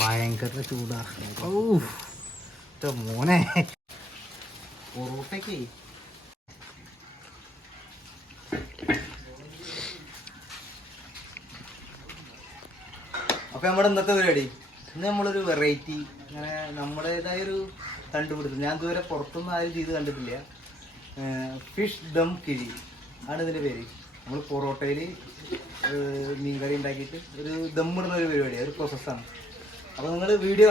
ഭയങ്കര ചൂടാ. ഓ മോനെ. പൊറോട്ടയ്ക്ക് അപ്പൊ നമ്മുടെ ഇന്നത്തെ പരിപാടി. ഇന്ന് നമ്മളൊരു വെറൈറ്റി അങ്ങനെ നമ്മുടേതായ ഒരു കണ്ടുപിടുത്തം. ഞാൻ ഇതുവരെ പുറത്തൊന്നും ആരും ചെയ്ത് കണ്ടിട്ടില്ല. ഫിഷ് ദം കിഴി ആണ് ഇതിന്റെ പേര്. നമ്മൾ പൊറോട്ടയിൽ മീൻകറി ഉണ്ടാക്കിയിട്ട് ഒരു ദമ്മിടുന്ന ഒരു പരിപാടി ഒരു പ്രോസസ്സാണ് അപ്പോൾ നിങ്ങൾ വീഡിയോ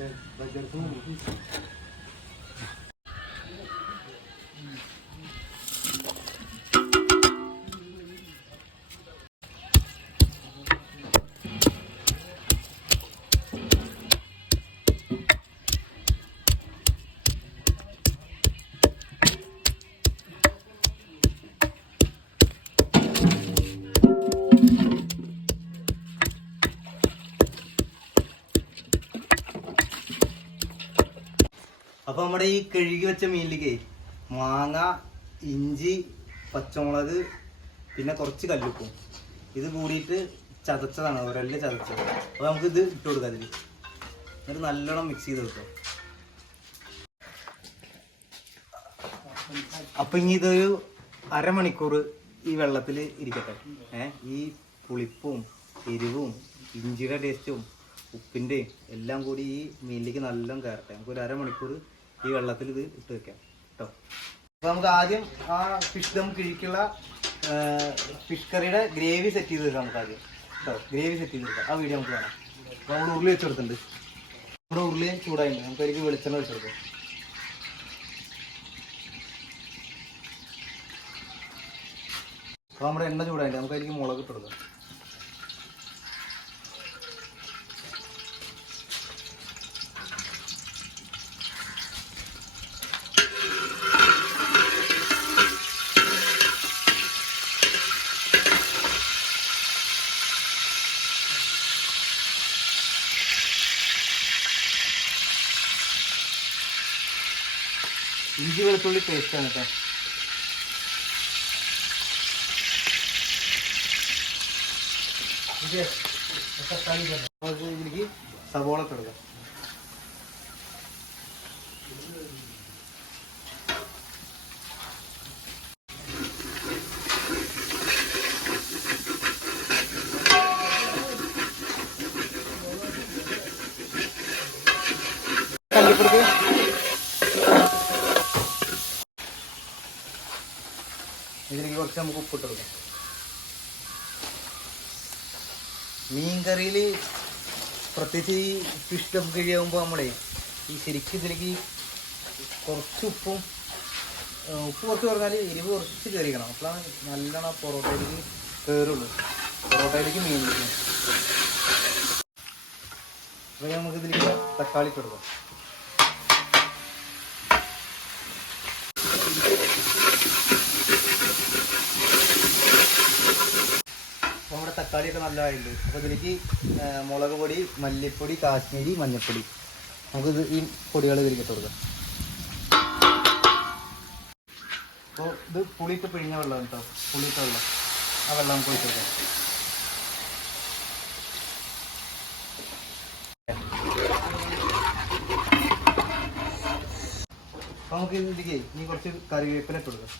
കണ്ടോക്ക് അപ്പൊ നമ്മുടെ ഈ കഴുകി വെച്ച മീനിലേക്ക് മാങ്ങ ഇഞ്ചി പച്ചമുളക് പിന്നെ കുറച്ച് കല്ലുപ്പും. ഇത് കൂടിയിട്ട് ചതച്ചതാണ് ഒരല്ല ചതച്ചത് അപ്പൊ നമുക്ക് ഇത് ഇട്ട് കൊടുക്കാം അതിൽ എന്നിട്ട് നല്ലോണം മിക്സ് ചെയ്ത് വെക്കാം അപ്പൊ ഇനി ഇതൊരു അരമണിക്കൂർ ഈ വെള്ളത്തിൽ ഇരിക്കട്ടെ. ഏഹ് ഈ പുളിപ്പും എരിവും ഇഞ്ചിയുടെ ടേസ്റ്റും ഉപ്പിന്റെയും എല്ലാം കൂടി ഈ മീനിലേക്ക് നല്ലോണം കയറട്ടെ നമുക്ക് ഒരു അരമണിക്കൂർ ഈ വെള്ളത്തിൽ ഇത് ഇട്ട് വെക്കാം കേട്ടോ. അപ്പൊ നമുക്ക് ആദ്യം ആ ഫിഷ് ദം കിഴിക്കുള്ള ഫിഷ് കറിയുടെ ഗ്രേവി സെറ്റ് ചെയ്ത് വെക്കാം നമുക്ക് ആദ്യം. കേട്ടോ ഗ്രേവി സെറ്റ് ചെയ്ത് വെക്കാം. ആ വീഡിയോ നമുക്ക് വേണം അപ്പോൾ നമ്മൾ ഉരുളി വെച്ചെടുത്തിട്ടുണ്ട് നമ്മുടെ ഉരുളി ചൂടായിട്ടുണ്ട് നമുക്ക് അതിലേക്ക് വെളിച്ചെണ്ണ വെച്ചെടുക്കാം അപ്പൊ അപ്പോൾ നമ്മുടെ എണ്ണ ചൂടായിട്ട് നമുക്ക് അതിലേക്ക് മുളക് ഇട്ട് കൊടുക്കാം ഇഞ്ചി വെളുത്തുള്ളി പേസ്റ്റ് ആണ് കേട്ടോ ഇതിലേക്ക് സവോള ഇട്ട് കൊടുക്കാം കല്ലിപ്പുറത്ത് ഇതിലേക്ക് കുറച്ച് നമുക്ക് ഉപ്പിട്ട് കൊടുക്കാം. മീൻകറിയിൽ പ്രത്യേകിച്ച് ഈ ഫിഷ് ടപ്പ് കഴിയാകുമ്പോൾ നമ്മളെ ഈ ശരിക്കും ഇതിലേക്ക് കുറച്ച് ഉപ്പും ഉപ്പ് കുറച്ച് പറഞ്ഞാൽ എരിവ് കുറച്ച് കയറിക്കണം അപ്പോഴാണ് നല്ലോണം പൊറോട്ടയിലേക്ക് കയറുള്ളൂ പൊറോട്ടയിലേക്ക് മീൻ കിട്ടും അപ്പോൾ നമുക്ക് ഇതിലേക്ക് തക്കാളി കൊടുക്കാം അപ്പോൾ നമ്മുടെ തക്കാളിയൊക്കെ നല്ല ആയിട്ടുണ്ട് അപ്പോൾ ഇതിലേക്ക് മുളക് പൊടി മല്ലിപ്പൊടി കാശ്മീരി മഞ്ഞൾപ്പൊടി നമുക്കിത് ഈ പൊടികൾ ഇതിലേക്ക് ഇട്ട് കൊടുക്കാം. അപ്പോൾ ഇത് പുളിയിട്ട് പിഴിഞ്ഞ വെള്ളം കേട്ടോ പുളിയിട്ട വെള്ളം ആ വെള്ളം നമുക്ക് ഒഴിച്ചു കൊടുക്കാം. അപ്പോൾ നമുക്ക് ഇതിലേക്ക് ഇനി കുറച്ച് കറിവേപ്പില ഇട്ട് കൊടുക്കാം.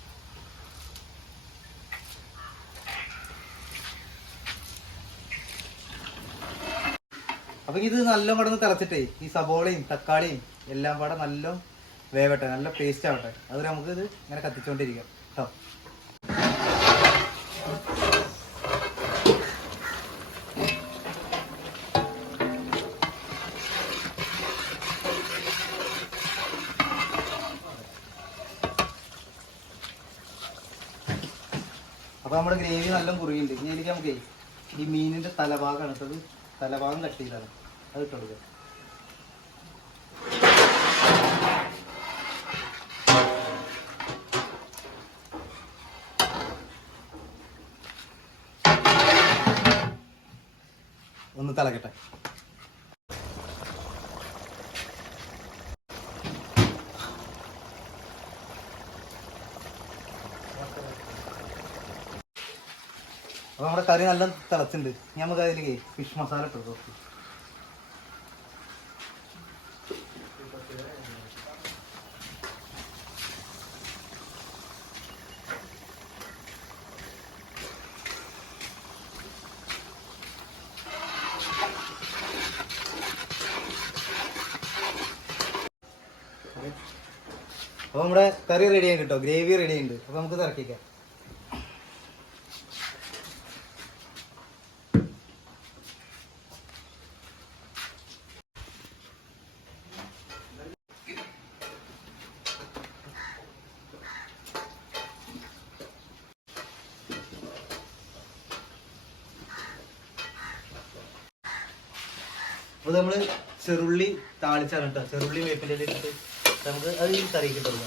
അപ്പൊ ഇത് നല്ല കടന്ന് തിളച്ചിട്ടേ ഈ സബോളയും തക്കാളിയും എല്ലാം പാടെ നല്ല വേവട്ടെ നല്ല പേസ്റ്റ് ആവട്ടെ. അത് നമുക്ക് ഇത് ഇങ്ങനെ കത്തിച്ചോണ്ടിരിക്കാം കേട്ടോ അപ്പൊ നമ്മുടെ ഗ്രേവി നല്ല കുറിയുണ്ട് ഇനി എനിക്ക് നമുക്ക് ഈ മീനിന്റെ തലഭാഗം എടുത്തത് തലഭാഗം കട്ട് ചെയ്താണ് അതിട്ടുണ്ട് ഒന്ന് തിളക്കട്ടെ അപ്പൊ നമ്മുടെ കറി നല്ല തിളച്ചുണ്ട്. നമുക്ക് അതിലേക്ക് ഫിഷ് മസാല ഇട്ടു കുറച്ച് അപ്പൊ നമ്മുടെ കറി റെഡി ആയി കേട്ടോ. ഗ്രേവി റെഡി ഉണ്ട്. അപ്പൊ നമുക്ക് തിറക്കിക്കാം അപ്പൊ നമ്മൾ ചെറുള്ളി താളിച്ചാണ് കേട്ടോ. ചെറുള്ളി വേപ്പിന്റെ ഇട്ടിട്ട് നമുക്ക് അത് ഈ കറി കിട്ടുള്ളൂ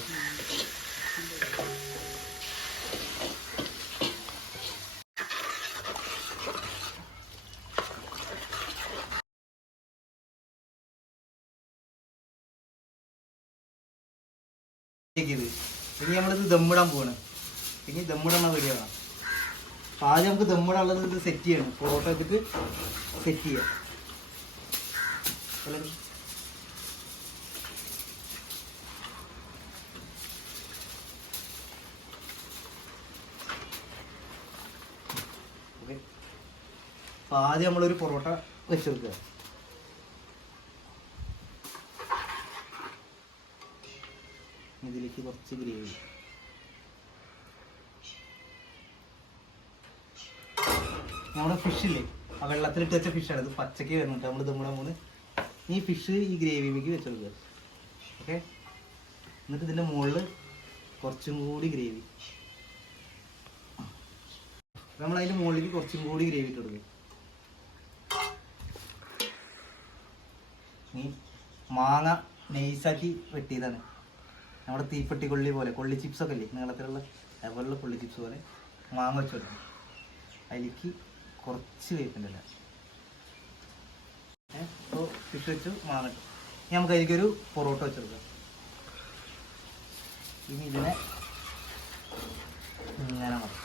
ഇനി നമ്മളിത് ദമ്മിടാൻ പോവാണ്. ഇനി ദമ്മിടണ അപ്പൊ ആദ്യം നമുക്ക് ദമ്മിടാനുള്ളത് ഇത് സെറ്റ് ചെയ്യണം. പൊറോട്ട ഇതിക്ക് സെറ്റ് ചെയ്യാം അല്ലെങ്കിൽ ഓക്കെ അപ്പൊ ആദ്യം നമ്മളൊരു പൊറോട്ട വെച്ചെടുക്കുക. ഇതിലേക്ക് കുറച്ച് ഗ്രേവി. നമ്മുടെ ഫിഷില്ലേ ആ വെള്ളത്തിലിട്ട് വെച്ച ഫിഷാണ് ഇത് പച്ചക്ക് വരുന്നുണ്ട്. നമ്മൾ നമ്മുടെ മൂന്ന് ഈ ഫിഷ് ഈ ഗ്രേവിയിലേക്ക് വെച്ചെടുക്കുക. ഓക്കെ എന്നിട്ട് ഇതിന്റെ മുകളിൽ കുറച്ചും കൂടി ഗ്രേവി. നമ്മൾ അതിന്റെ മുകളിലേക്ക് കുറച്ചും കൂടി ഗ്രേവി ഇട്ട് കൊടുക്കുക. ഈ മാങ്ങ നെയ്സാക്കി വെട്ടിയതാണ്. നമ്മുടെ തീപ്പെട്ടി കൊള്ളി പോലെ കൊള്ളി ചിപ്സ് ഒക്കെ ഇല്ലേ? നീളത്തിലുള്ള അതുപോലുള്ള കൊള്ളി ചിപ്സ് പോലെ മാങ്ങ വെച്ച് കൊടുക്കും. അതിലേക്ക് കുറച്ച് വേപ്പിന്റെ അപ്പോൾ ഫിഷ് വെച്ചു മാങ്ങ. ഇനി നമുക്ക് അതിലേക്കൊരു പൊറോട്ട വെച്ചെടുക്കാം ഇനി ഇതിനെ ഇങ്ങനെ മതി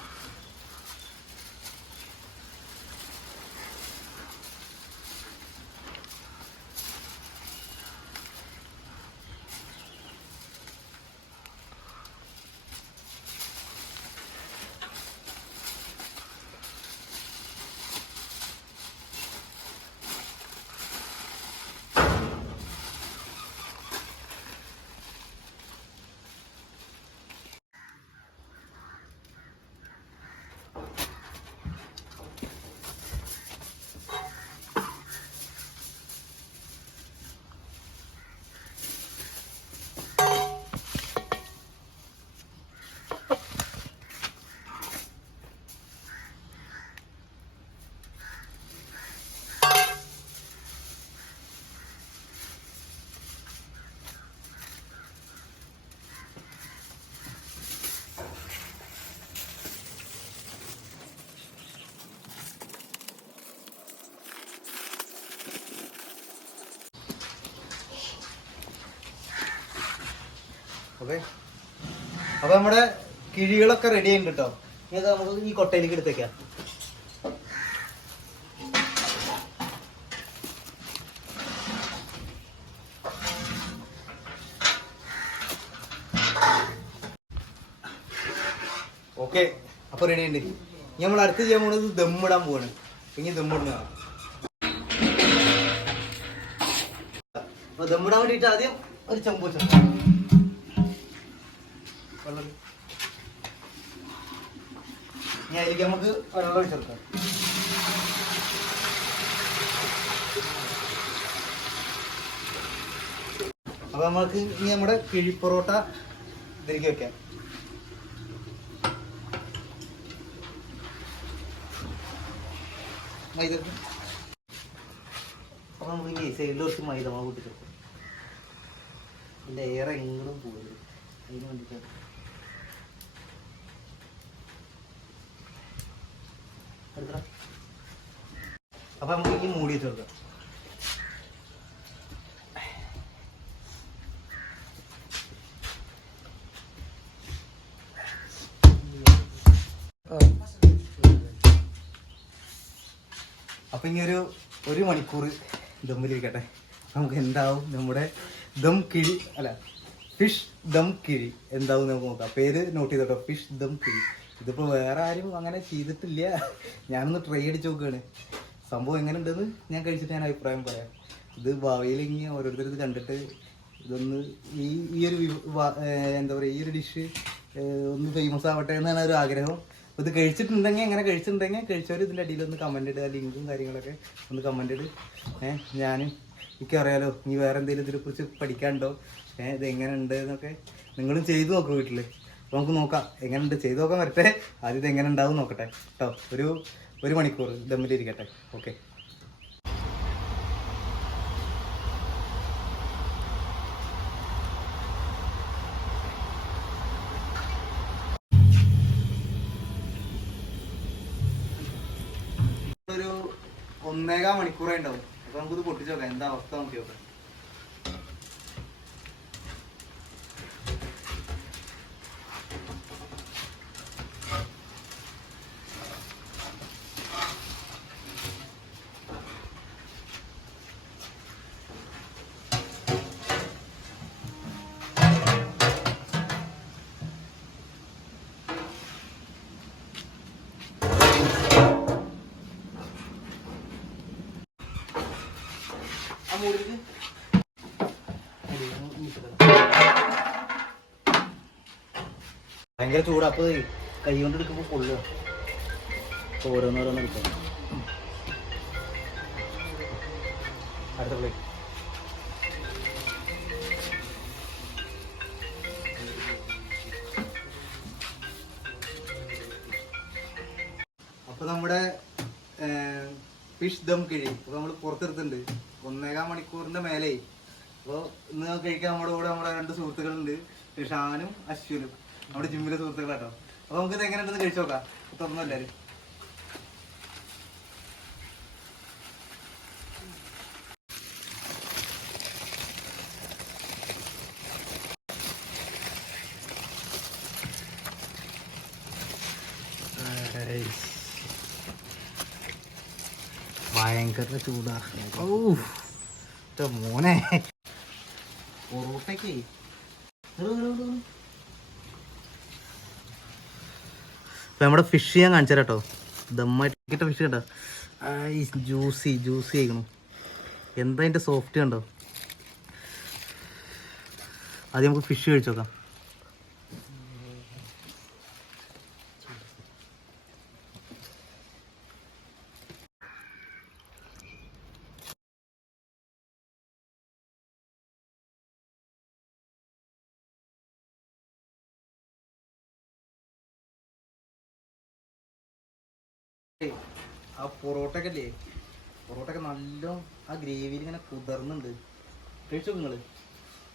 ഓക്കെ. അപ്പൊ നമ്മുടെ കിഴികളൊക്കെ റെഡി ആയി കേട്ടോ നമുക്ക് ഈ കൊട്ടയിലേക്ക് എടുത്തേക്കാം ഓക്കെ. അപ്പൊ റെഡി ഉണ്ട് നമ്മൾ അടുത്ത് ചെയ്യാൻ പോണത് ദമ്മിടാൻ പോവാണ്. ഇനി ദമ്മിടുന്ന ദമ്മിടാൻ വേണ്ടിയിട്ട് ആദ്യം ഒരു ചെമ്പ് വെച്ചു വെള്ളം ഇനി അതിലേക്ക് നമുക്ക് വെള്ളം ഒഴിച്ചെടുക്കാം. അപ്പൊ നമുക്ക് ഇനി നമ്മുടെ കിഴിപ്പൊറോട്ട ഇതിലേക്ക് വെക്കാം. മൈദ അപ്പൊ നമുക്ക് ഇനി സൈഡിൽ കുറച്ച് മൈദ മാവ് കൂട്ടിച്ചെടുക്കാം ഇതിന്റെ ഏറെ എങ്ങോട്ടും പോകരുത്. അതിന് വേണ്ടിയിട്ടാണ്. അപ്പൊ നമുക്ക് ഈ മൂടി വെച്ച് കൊടുക്കാം അപ്പൊ ഇനി ഒരു ഒരു മണിക്കൂർ ദമ്മിലിരിക്കട്ടെ. നമുക്ക് എന്താവും? നമ്മുടെ ദം കിഴി അല്ല ഫിഷ് ദം കിഴി എന്താവും നമുക്ക് നോക്കാം. പേര് നോട്ട് ചെയ്തോട്ടോ ഫിഷ് ദം കിഴി. ഇതിപ്പോ വേറെ ആരും അങ്ങനെ ചെയ്തിട്ടില്ല. ഞാനൊന്ന് ട്രൈ അടിച്ച് നോക്കുകയാണ് സംഭവം എങ്ങനെ ഉണ്ടെന്ന് ഞാൻ കഴിച്ചിട്ട് ഞാൻ അഭിപ്രായം പറയാം. ഇത് ഭാവിയിൽ ഇനി ഓരോരുത്തർ ഇത് കണ്ടിട്ട് ഇതൊന്ന് ഈ ഈ ഒരു എന്താ പറയുക ഈ ഒരു ഡിഷ് ഒന്ന് ഫേമസ് ആവട്ടെ എന്നാണ് ഒരു ആഗ്രഹം. ഇത് കഴിച്ചിട്ടുണ്ടെങ്കിൽ എങ്ങനെ കഴിച്ചിട്ടുണ്ടെങ്കിൽ കഴിച്ചവർ ഇതിന്റെ അടിയിൽ ഒന്ന് കമന്റ് ഇടുക ലിങ്കും കാര്യങ്ങളൊക്കെ ഒന്ന് കമന്റ് ഇട്. ഏഹ് ഞാൻ എനിക്കറിയാലോ നീ വേറെ എന്തെങ്കിലും ഇതിനെക്കുറിച്ച് പഠിക്കാണ്ടോ ഏഹ് ഇത് എങ്ങനെ ഉണ്ട് എന്നൊക്കെ നിങ്ങളും ചെയ്തു നോക്കും വീട്ടിൽ നമുക്ക് നോക്കാം എങ്ങനെയുണ്ട് ചെയ്തു നോക്കാൻ വരട്ടെ. ആദ്യം ഇത് എങ്ങനെ ഉണ്ടാവും നോക്കട്ടെ. കേട്ടോ ഒരു ഒരു മണിക്കൂർ ദമ്മിലിരിക്കട്ടെ. ഓക്കെ ഒരു ഒന്നേകാൽ മണിക്കൂറേ ഉണ്ടാവും. അപ്പൊ നമുക്കിത് ഇത് നോക്കാം. എന്താ അവസ്ഥ നോക്കി നോക്കാം. ഭയങ്കര ചൂടാ. അപ്പൊ കൈ കൊണ്ട് എടുക്കുമ്പോ പൊള്ളുക അപ്പൊ ഓരോന്നോരോന്ന് എടുക്കും. അടുത്ത പ്ലേറ്റ് അപ്പൊ നമ്മുടെ ഫിഷ് ദം കിഴി. അപ്പൊ നമ്മൾ പുറത്തെടുത്തിട്ടുണ്ട്. ഒന്നേകാൽ മണിക്കൂറിന്റെ മേലെ അപ്പോൾ ഇന്ന് കഴിക്കാൻ നമ്മുടെ കൂടെ നമ്മുടെ രണ്ട് സുഹൃത്തുക്കളുണ്ട്. ഷാനും അശ്വിനും. നമ്മുടെ ജിമ്മിലെ സുഹൃത്തുക്കളാട്ടോ. അപ്പൊ നമുക്ക് ഇത് എങ്ങനെ ഉണ്ടെന്ന് കഴിച്ചു നോക്കാം. തുറന്നു എല്ലാവരും ഭയങ്കര ചൂടാ. ഓ മോനെ. പൊറോട്ടയ്ക്ക്. ഇപ്പൊ നമ്മുടെ ഫിഷ് ഞാൻ കാണിച്ചു കേട്ടോ ദമ്മായിട്ട് ഫിഷ് കണ്ടോ. ജ്യൂസി ജ്യൂസി ആയിക്കണു. എന്താ അതിന്റെ സോഫ്റ്റ് കണ്ടോ? ആദ്യം നമുക്ക് ഫിഷ് കഴിച്ചു നോക്കാം. ആ പൊറോട്ടൊക്കെ അല്ലേ പൊറോട്ടൊക്കെ നല്ല ആ ഗ്രേവിയിൽ ഇങ്ങനെ കുതിർന്നുണ്ട്. കഴിച്ചു നിങ്ങൾ?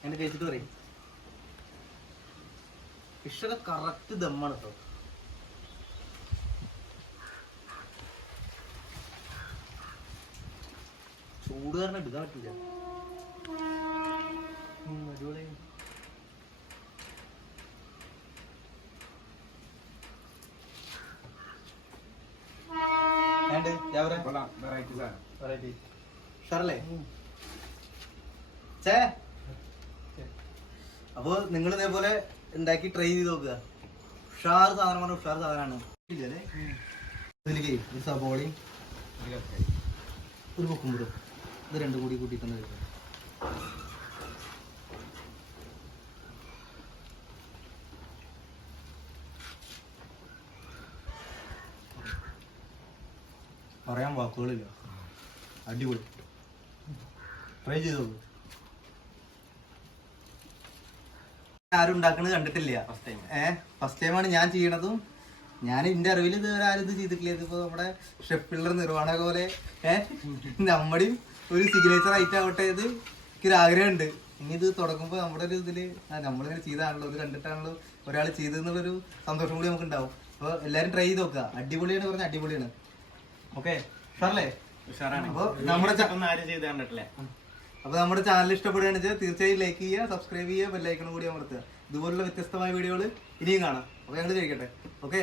എന്നെ കഴിച്ചിട്ട് പറയും. ഫിഷൊക്കെ കറക്റ്റ് ദമ്മാണ് കേട്ടോ ചൂട് കാരണം എടുക്കാൻ പറ്റില്ല ഉം, ചേ അപ്പൊ നിങ്ങൾ ഇതേപോലെ ഉണ്ടാക്കി ട്രൈ ചെയ്ത് നോക്കുക. ഉഷാർ സാധനമാണ് ഉഷാർ സാധനമാണ്. ഇതിലേക്ക് ഒരു സബോളയും ഒരു കുക്കുമ്പറും ഇത് രണ്ടും കൂടി കൂട്ടിയിട്ടൊന്ന് പറയാൻ വാക്കുകളില്ല. അടിപൊളി. ട്രൈ ചെയ്തോളൂ. ആരും ഉണ്ടാക്കുന്നത് കണ്ടിട്ടില്ല. ഫസ്റ്റ് ടൈം ഏഹ് ഫസ്റ്റ് ടൈമാണ് ഞാൻ ചെയ്യണതും. ഞാൻ എന്റെ അറിവിൽ ഇതുവരെ ആരും ഇത് ചെയ്തിട്ടില്ല. ഇതിപ്പോ നമ്മുടെ ഷെഫ് പിള്ളർ നിർവാണ പോലെ ഏഹ് നമ്മുടെയും ഒരു സിഗ്നേച്ചർ ഐറ്റം ആവട്ടെ ഇത് എനിക്കൊരു ആഗ്രഹമുണ്ട്. ഇനി ഇത് തുടങ്ങുമ്പോൾ നമ്മുടെ ഒരു ഇതിൽ നമ്മളിങ്ങനെ ചെയ്താണല്ലോ ഇത് കണ്ടിട്ടാണല്ലോ ഒരാൾ ചെയ്തെന്നുള്ളൊരു സന്തോഷം കൂടി നമുക്ക് ഉണ്ടാവും അപ്പോൾ എല്ലാവരും ട്രൈ ചെയ്ത് നോക്കുക. അടിപൊളിയാണ് പറഞ്ഞാൽ അടിപൊളിയാണ്. ഓക്കെ ഷുവറല്ലേ ഉഷാറാണ്. അപ്പൊ നമ്മുടെ ച- ഒന്നും ആരും ചെയ്ത് കണ്ടിട്ടില്ലേ. അപ്പൊ നമ്മുടെ ചാനൽ ഇഷ്ടപ്പെടുകയാണെന്ന് വെച്ചാൽ തീർച്ചയായും ലൈക്ക് ചെയ്യുക സബ്സ്ക്രൈബ് ചെയ്യുക ബെല്ലൈക്കണം കൂടി അമർത്തുക. ഇതുപോലുള്ള വ്യത്യസ്തമായ വീഡിയോകൾ ഇനിയും കാണാം. അപ്പൊ ഞങ്ങൾ കഴിക്കട്ടെ ഓക്കെ